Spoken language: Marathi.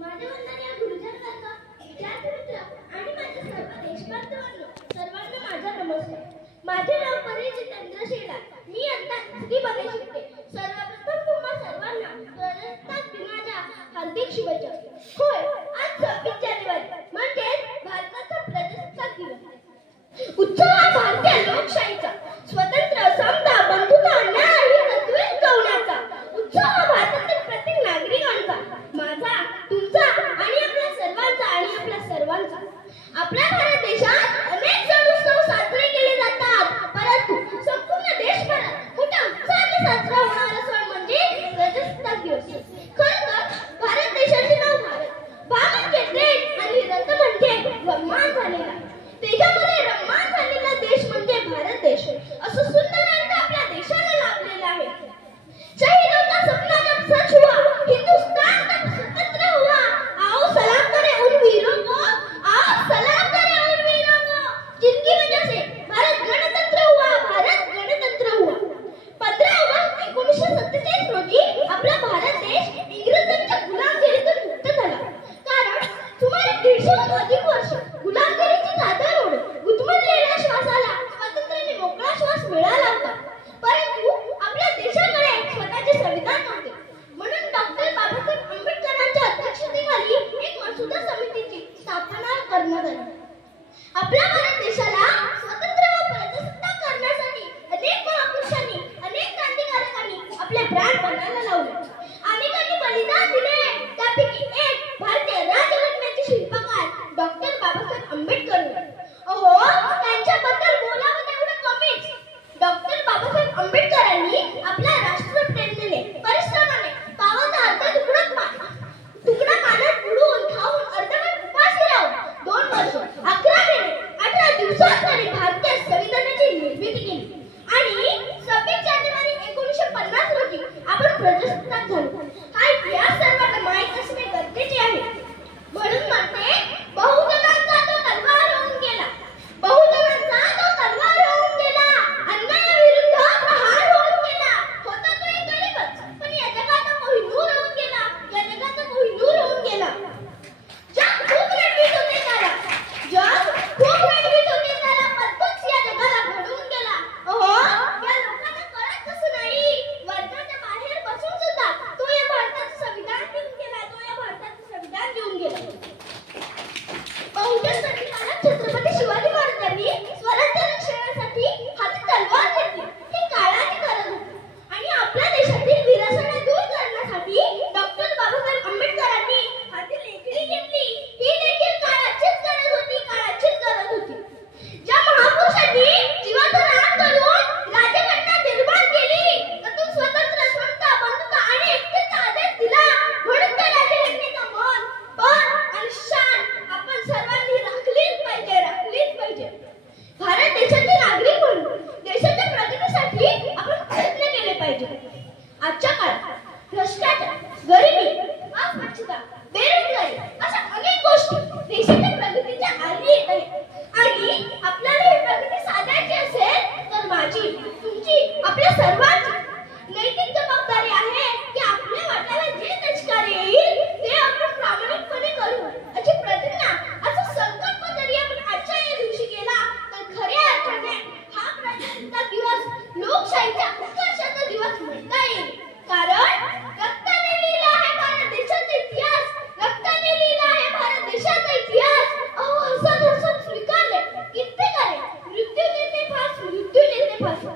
माझ्या वंदनीय गुरुजनांचा, विद्यार्थी मित्र आणि माझ्या सर्व देशबांधवांनो, सर्वांना माझा नमस्कार. माझे नाव परी जितेंद्र. मी आता 10वी मध्ये शिकते. सर्वप्रथम तुम्हा सर्वांना प्रजासत्ताक दिनाच्या हार्दिक शुभेच्छा. होय, आज 26 जानेवारी म्हणजे भारताचा प्रजासत्ताक दिवस. उत्सव हा भारतीय लोकशाहीचा, स्वतंत्र, समता, बंधुता, न्याय ही तत्त्वे जगवण्याचा उत्सव हा भारतातील प्रत्येक नागरिकांचा, माझा, तुमचा आणि आपल्या सर्वांचा. आपल्या भारत देशात अनेक सण उत्सव साजरे केले जातात, परंतु संपूर्ण देशभरात मोठ्या उत्साहाने साजरा होणारा सण म्हणजे प्रजासत्ताक दिवस. खरं तर भारत देशाचे नाव भारत, भा म्हणजे देश आणि रत म्हणजे रम्मान झालेला. त्याच्यामध्ये रम्मान झालेला देश म्हणजे भारत देश. असं सुंदर अर्थ आपल्या देशाला लाभलेला आहे. शहीदों का सपना जब सच हुआ, हिंदुस्तान जब स्वतंत्र हुआ, आओ सलाम करें उन वीरों को, आओ सलाम करें उन वीरों को, जिनकी वजह से भारत गणतंत्र हुआ, भारत गणतंत्र हुआ. 15 ऑगस्ट 1947 रोजी आपला भारत देश इंग्रजांच्या गुलामगिरीतून मुक्त झाला. कारण सुमारे 150 अधिक वर्ष गुलामगिरीची चादर ओढून गुदमरलेल्या श्वासाला स्वातंत्र्याने मोकळा श्वास मिळाला होता. परंतु आपल्या देशाकडे स्वतःचे संविधान नव्हते. म्हणून डॉक्टर बाबासाहेब आंबेडकरांच्या अध्यक्षतेखाली एक मसुदा समितीची स्थापना करण्यात आली. आपल्या भारत देशाला स्वतंत्र व प्रजासत्ताक करण्यासाठी अनेक महापुरुषांनी, अनेक क्रांतिकारकांनी आपले प्राण पणाला लावले. अनेकांनी बलिदान दिले. त्यापैकी एक भारतीय राज्यघटनेचे शिल्पकार डॉक्टर बाबासाहेब आंबेडकर. अहो, त्यांच्याबद्दल बोलावं तेवढं कमीच. डॉक्टर बाबासाहेब आंबेडकरांनी आपल्या राष्ट्रप्रेरणेने, परिश्रमाने पावाचा अर्धा तुकडा पाण्यात बुडवून खाऊन अर्धवट उपाशी राहून 2 वर्ष 11 महिने 18 दिवसात त्यांनी भारतीय संविधानाची निर्मिती केली. आणि 26 जानेवारी 1950 रोजी आपण प्रजासत्ताक झालो. हा इतिहास सर्वांना माहीत असणे गरजेचे आहे. म्हणून म्हणते, बहुजनांचा तो तलवार होऊन गेला, बहुजनांचा तो तलवार होऊन गेला, अन्यायाविरुद्ध प्रहार होऊन गेला. होता तो एक गरीबच, पण या जगाचा कोहिनूर होऊन गेला, या जगाचा कोहिनूर होऊन गेला. जग खूप रडवीत होते त्याला, जग खूप रडवीत होते त्याला, पण तोच या जगाला घडवून गेला. अहो, या लोकांना कळत कसं नाही, वर्गाच्या बाहेर बसून सुद्धा तो या भारताचं संविधान देऊन गेला, तो या भारताचं संविधान देऊन गेला. बहुजन क्रांतिकारक छत्रपती शिवाजी महाराजांनी स्वराज्य रक्षणासाठी हाती तलवार घेतली. ही काळाची गरज होती. आणि आपल्या देशातील विरसना दूर करण्यासाठी डॉक्टर बाबासाहेब आंबेडकरांनी हाती लेखणी घेतली. ही देखील काळाचीच गरज होती, काळाचीच गरज होती. ज्या महापुरुषांनी जीवाचं रान करून राज्यघटना निर्माण केली, त्यातून स्वतंत्र, समता, बंधुता आणि एकतेचा आदेश दिला, म्हणून त्या राज्यघटनेचा मान, पण आणि शान आपण सर्वांनी राखलीच पाहिजे, राखलीच पाहिजे. भारत देशाचे नागरिक म्हणून देशाच्या प्रगतीसाठी आपण प्रयत्न केले पाहिजे. आजच्या काळात भ्रष्टाचार, गरिबी, अस्वच्छता, बेरोजगारी अशा अनेक गोष्टी देशाच्या प्रगतीच्या आधी येत आहेत. आणि आपल्याला ही प्रगती साधायची असेल तर माझी, तुमची, आपल्या सर्वांची नैतिक जबाबदारी आहे की आपल्या वाट्याला जे तचकारे येईल ते आपण प्रामाणिकपणे करू. अशी प्रतिज्ञा, असा संकल्प जरी आपण आजच्या या दिवशी केला तर खऱ्या अर्थाने हा प्रजासत्ताक दिवस लोकशाहीच्या उत्कर्षाचा दिवस म्हणता येईल. कारण रक्ताने लिहिला आहे भारत देशाचा इतिहास, रक्ताने लिहिला आहे भारत देशाचा इतिहास. अहो, हसत हसत स्वीकारले कित्येकाने, मृत्यू जेथे फास, मृत्यू जेथे फास.